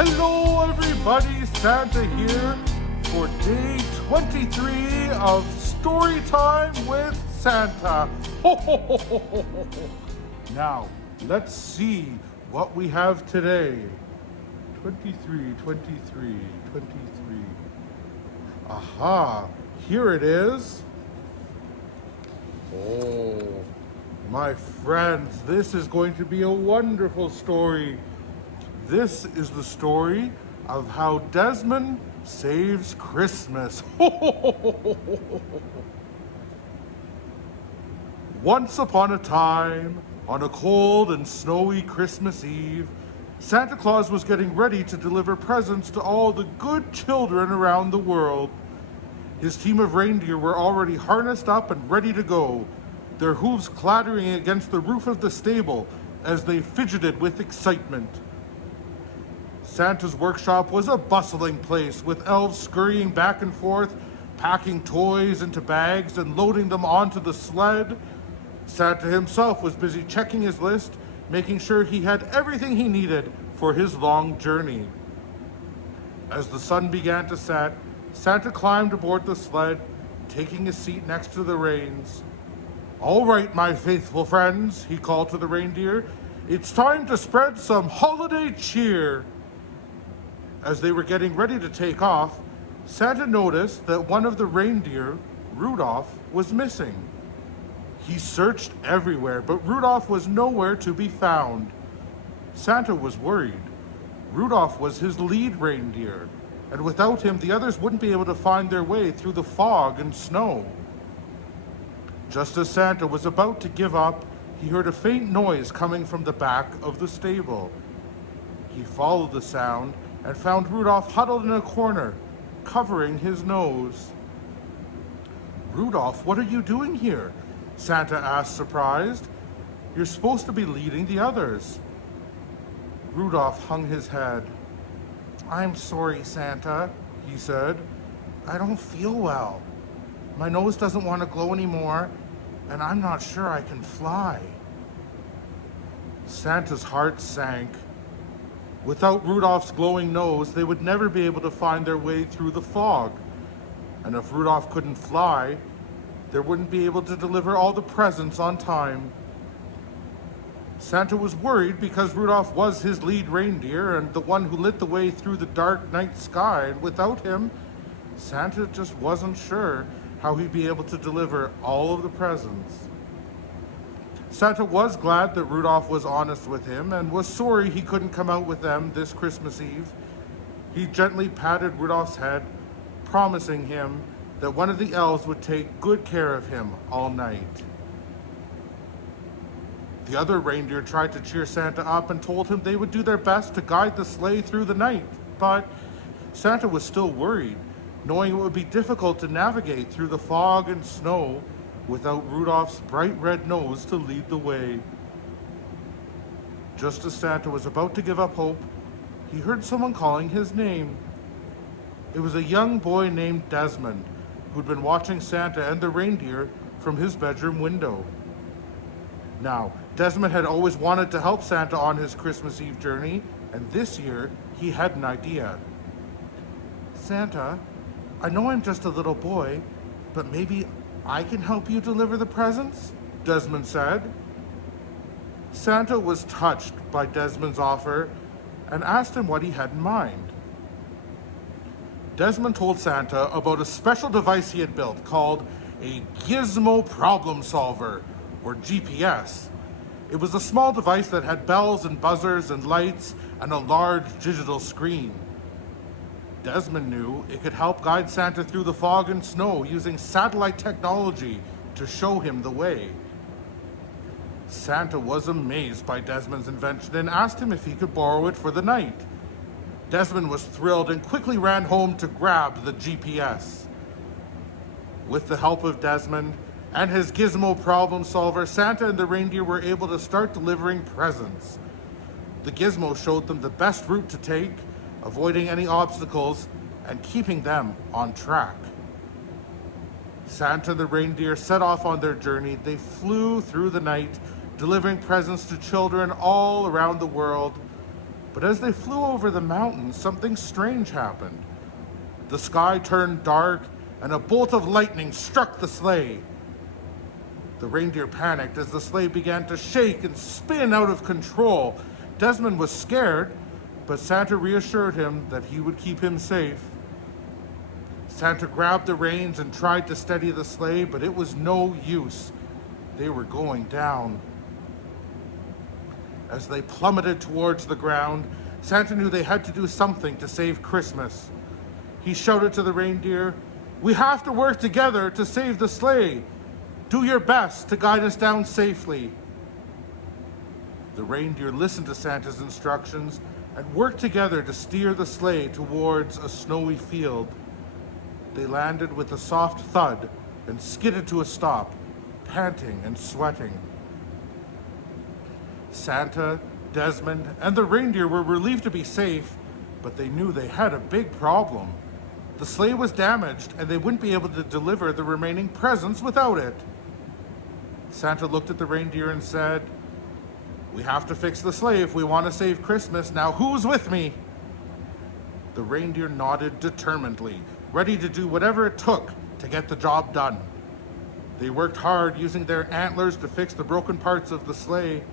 Hello everybody, Santa here for day 23 of Story Time with Santa. Now, let's see what we have today. 23. Aha, here it is. Oh, my friends, this is going to be a wonderful story. This is the story of how Desmond saves Christmas. Once upon a time, on a cold and snowy Christmas Eve, Santa Claus was getting ready to deliver presents to all the good children around the world. His team of reindeer were already harnessed up and ready to go, their hooves clattering against the roof of the stable as they fidgeted with excitement. Santa's workshop was a bustling place, with elves scurrying back and forth, packing toys into bags and loading them onto the sled. Santa himself was busy checking his list, making sure he had everything he needed for his long journey. As the sun began to set, Santa climbed aboard the sled, taking his seat next to the reins. "All right, my faithful friends," he called to the reindeer, "it's time to spread some holiday cheer." As they were getting ready to take off, Santa noticed that one of the reindeer, Rudolph, was missing. He searched everywhere, but Rudolph was nowhere to be found. Santa was worried. Rudolph was his lead reindeer, and without him, the others wouldn't be able to find their way through the fog and snow. Just as Santa was about to give up, he heard a faint noise coming from the back of the stable. He followed the sound and found Rudolph huddled in a corner, covering his nose. "Rudolph, what are you doing here?" Santa asked, surprised. "You're supposed to be leading the others." Rudolph hung his head. "I'm sorry, Santa," he said. "I don't feel well. My nose doesn't want to glow anymore, and I'm not sure I can fly." Santa's heart sank. Without Rudolph's glowing nose, they would never be able to find their way through the fog. And if Rudolph couldn't fly, they wouldn't be able to deliver all the presents on time. Santa was worried because Rudolph was his lead reindeer and the one who lit the way through the dark night sky, and without him, Santa just wasn't sure how he'd be able to deliver all of the presents. Santa was glad that Rudolph was honest with him and was sorry he couldn't come out with them this Christmas Eve. He gently patted Rudolph's head, promising him that one of the elves would take good care of him all night. The other reindeer tried to cheer Santa up and told him they would do their best to guide the sleigh through the night, but Santa was still worried, knowing it would be difficult to navigate through the fog and snow without Rudolph's bright red nose to lead the way. Just as Santa was about to give up hope, he heard someone calling his name. It was a young boy named Desmond, who'd been watching Santa and the reindeer from his bedroom window. Now, Desmond had always wanted to help Santa on his Christmas Eve journey, and this year he had an idea. "Santa, I know I'm just a little boy, but maybe I can help you deliver the presents?" Desmond said. Santa was touched by Desmond's offer and asked him what he had in mind. Desmond told Santa about a special device he had built called a Gizmo Problem Solver, or GPS. It was a small device that had bells and buzzers and lights and a large digital screen. Desmond knew it could help guide Santa through the fog and snow using satellite technology to show him the way. Santa was amazed by Desmond's invention and asked him if he could borrow it for the night. Desmond was thrilled and quickly ran home to grab the GPS. With the help of Desmond and his Gizmo Problem Solver, Santa and the reindeer were able to start delivering presents. The Gizmo showed them the best route to take, avoiding any obstacles and keeping them on track. Santa and the reindeer set off on their journey. They flew through the night, delivering presents to children all around the world. But as they flew over the mountains, something strange happened. The sky turned dark, and a bolt of lightning struck the sleigh. The reindeer panicked as the sleigh began to shake and spin out of control. Desmond was scared, but Santa reassured him that he would keep him safe. Santa grabbed the reins and tried to steady the sleigh, but it was no use. They were going down. As they plummeted towards the ground, Santa knew they had to do something to save Christmas. He shouted to the reindeer, "We have to work together to save the sleigh. Do your best to guide us down safely." The reindeer listened to Santa's instructions and worked together to steer the sleigh towards a snowy field. They landed with a soft thud and skidded to a stop, panting and sweating. Santa, Desmond, and the reindeer were relieved to be safe, but they knew they had a big problem. The sleigh was damaged, and they wouldn't be able to deliver the remaining presents without it. Santa looked at the reindeer and said, "We have to fix the sleigh if we want to save Christmas. Now who's with me?" The reindeer nodded determinedly, ready to do whatever it took to get the job done. They worked hard using their antlers to fix the broken parts of the sleigh.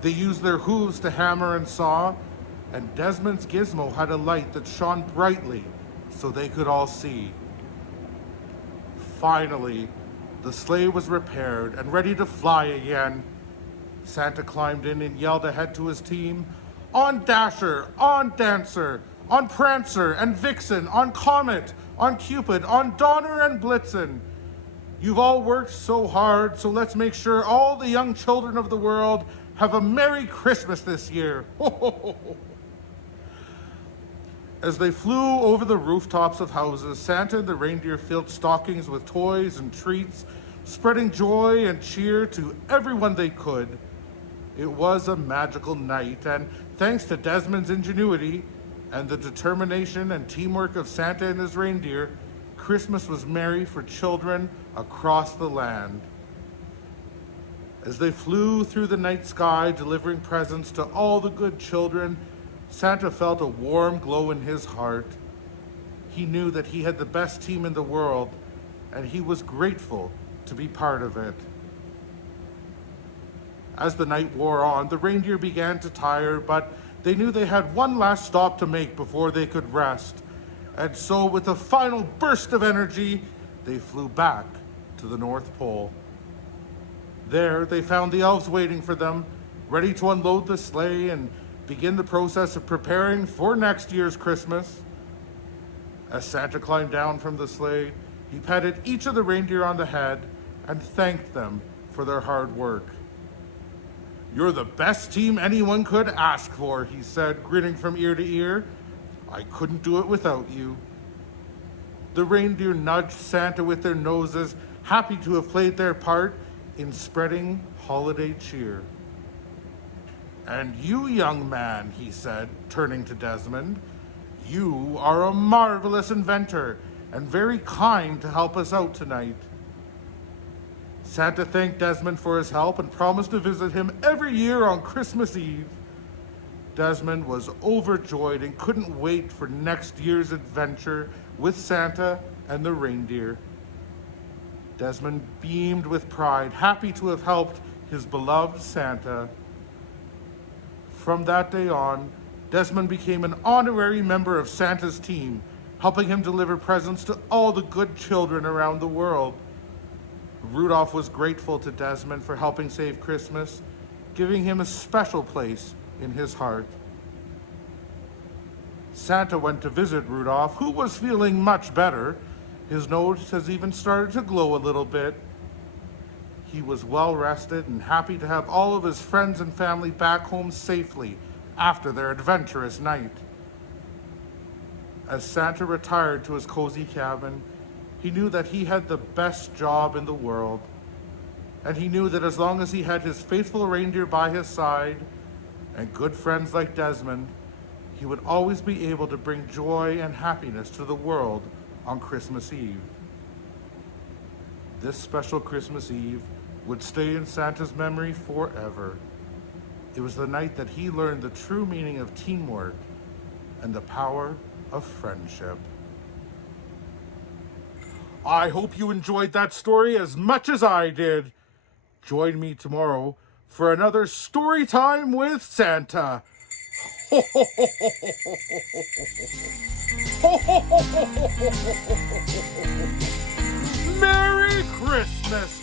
They used their hooves to hammer and saw, and Desmond's gizmo had a light that shone brightly so they could all see. Finally, the sleigh was repaired and ready to fly again. Santa climbed in and yelled ahead to his team, "On Dasher, on Dancer, on Prancer and Vixen, on Comet, on Cupid, on Donner and Blitzen. You've all worked so hard, so let's make sure all the young children of the world have a Merry Christmas this year." As they flew over the rooftops of houses, Santa and the reindeer filled stockings with toys and treats, spreading joy and cheer to everyone they could. It was a magical night, and thanks to Desmond's ingenuity and the determination and teamwork of Santa and his reindeer, Christmas was merry for children across the land. As they flew through the night sky, delivering presents to all the good children, Santa felt a warm glow in his heart. He knew that he had the best team in the world, and he was grateful to be part of it. As the night wore on, the reindeer began to tire, but they knew they had one last stop to make before they could rest. And so, with a final burst of energy, they flew back to the North Pole. There, they found the elves waiting for them, ready to unload the sleigh and begin the process of preparing for next year's Christmas. As Santa climbed down from the sleigh, he patted each of the reindeer on the head and thanked them for their hard work. "You're the best team anyone could ask for," he said, grinning from ear to ear. "I couldn't do it without you." The reindeer nudged Santa with their noses, happy to have played their part in spreading holiday cheer. "And you, young man," he said, turning to Desmond, "you are a marvelous inventor and very kind to help us out tonight." Santa thanked Desmond for his help and promised to visit him every year on Christmas Eve. Desmond was overjoyed and couldn't wait for next year's adventure with Santa and the reindeer. Desmond beamed with pride, happy to have helped his beloved Santa. From that day on, Desmond became an honorary member of Santa's team, helping him deliver presents to all the good children around the world. Rudolph was grateful to Desmond for helping save Christmas, giving him a special place in his heart. Santa went to visit Rudolph, who was feeling much better. His nose has even started to glow a little bit. He was well rested and happy to have all of his friends and family back home safely after their adventurous night. As Santa retired to his cozy cabin, he knew that he had the best job in the world. And he knew that as long as he had his faithful reindeer by his side and good friends like Desmond, he would always be able to bring joy and happiness to the world on Christmas Eve. This special Christmas Eve would stay in Santa's memory forever. It was the night that he learned the true meaning of teamwork and the power of friendship. I hope you enjoyed that story as much as I did. Join me tomorrow for another story time with Santa. Merry Christmas!